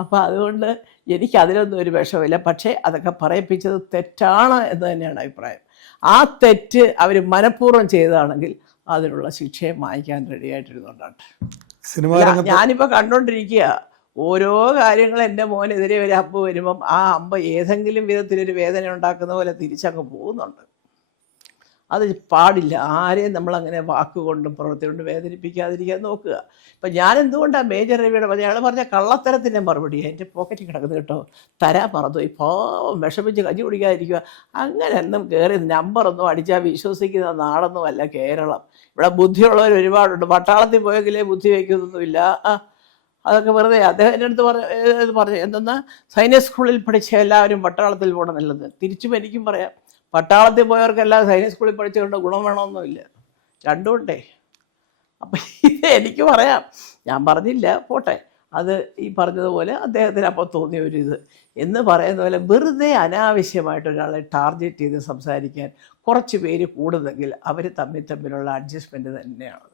അപ്പോൾ അതുകൊണ്ട് എനിക്കതിലൊന്നും ഒരു വിഷമില്ല. പക്ഷേ അതൊക്കെ പറയിപ്പിച്ചത് തെറ്റാണ് എന്ന് തന്നെയാണ് അഭിപ്രായം. ആ തെറ്റ് അവർ മനഃപൂർവ്വം ചെയ്തതാണെങ്കിൽ അതിനുള്ള ശിക്ഷയെ വാങ്ങിക്കാൻ റെഡിയായിട്ടിരുന്നുകൊണ്ടാണ്. ഞാനിപ്പോൾ കണ്ടുകൊണ്ടിരിക്കുക ഓരോ കാര്യങ്ങൾ എൻ്റെ മോനെതിരെ ഒരു അമ്പ് വരുമ്പം ആ അമ്പ് ഏതെങ്കിലും വിധത്തിലൊരു വേദന ഉണ്ടാക്കുന്ന പോലെ തിരിച്ചങ്ങ് പോകുന്നുണ്ട്. അത് പാടില്ല. ആരെയും നമ്മളങ്ങനെ വാക്കുകൊണ്ടും പ്രവൃത്തി കൊണ്ടും വേദനിപ്പിക്കാതിരിക്കാൻ നോക്കുക. ഇപ്പം ഞാൻ എന്തുകൊണ്ടാണ് മേജർ രവിയുടെ പറഞ്ഞ അയാൾ പറഞ്ഞ കള്ളത്തരത്തിൻ്റെ മറുപടി എൻ്റെ പോക്കറ്റിൽ കിടക്കുന്നത് കേട്ടോ, തരാൻ മറന്നു ഇപ്പോൾ വിഷമിച്ച് കഞ്ഞി കുടിക്കാതിരിക്കുക. അങ്ങനെ ഒന്നും കയറി നമ്പറൊന്നും അടിച്ചാൽ വിശ്വസിക്കുന്ന നാടൊന്നും അല്ല കേരളം. ഇവിടെ ബുദ്ധിയുള്ളവർ ഒരുപാടുണ്ട്. പട്ടാളത്തിൽ പോയെങ്കിലേ ബുദ്ധി വയ്ക്കുന്നൊന്നുമില്ല. അതൊക്കെ വെറുതെ. അദ്ദേഹം എൻ്റെ അടുത്ത് പറഞ്ഞു എന്തെന്നാൽ സൈനിക സ്കൂളിൽ പഠിച്ച എല്ലാവരും പട്ടാളത്തിൽ പോകണം നല്ലത്. തിരിച്ചും എനിക്കും പറയാം, പട്ടാളത്തിൽ പോയവർക്കെല്ലാം സൈനിക സ്കൂളിൽ പഠിച്ചുകൊണ്ട് ഗുണം വേണമെന്നില്ല, രണ്ടുമുണ്ടേ. അപ്പം ഇത് എനിക്ക് പറയാം, ഞാൻ പറഞ്ഞില്ല, പോട്ടെ. അത് ഈ പറഞ്ഞതുപോലെ അദ്ദേഹത്തിന് അപ്പം തോന്നിയ ഒരു ഇത് എന്ന് പറയുന്ന പോലെ വെറുതെ അനാവശ്യമായിട്ട് ഒരാളെ ടാർഗറ്റ് ചെയ്ത് സംസാരിക്കാൻ കുറച്ച് പേര് കൂടുന്നെങ്കിൽ അവർ തമ്മിലുള്ള അഡ്ജസ്റ്റ്മെൻറ്റ് തന്നെയാണ്.